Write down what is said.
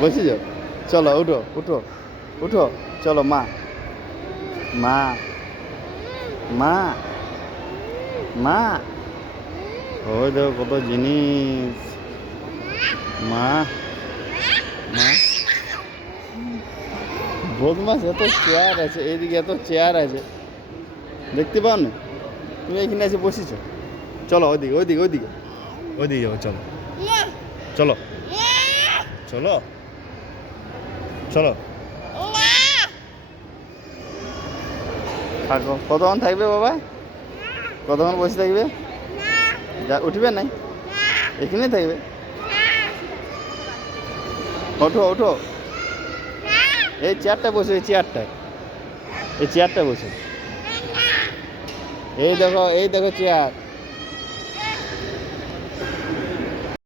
বসেছ? চলো উঠো উঠো উঠো, চলো মা মা মা মা। ওই দেখো কত জিনিস। মা মা। বদমাস, এত চেয়ার আছে এইদিকে, এত চেয়ার আছে দেখতে পাও না? তুমি এখানে এসে বসেছ। চলো ওইদিকে ওইদিকে ওইদিকে ওইদিকে যাবো, চলো চলো চলো চলো। থাকো, কতক্ষণ থাকবে বাবা? কতক্ষণ বসে থাকবে? যা উঠবে নাই? এখানেই থাকবে? ওঠো ওঠো, এই চেয়ারটা বসে, এই চেয়ারটায়, এই চেয়ারটা বসে। এই দেখো চেয়ার।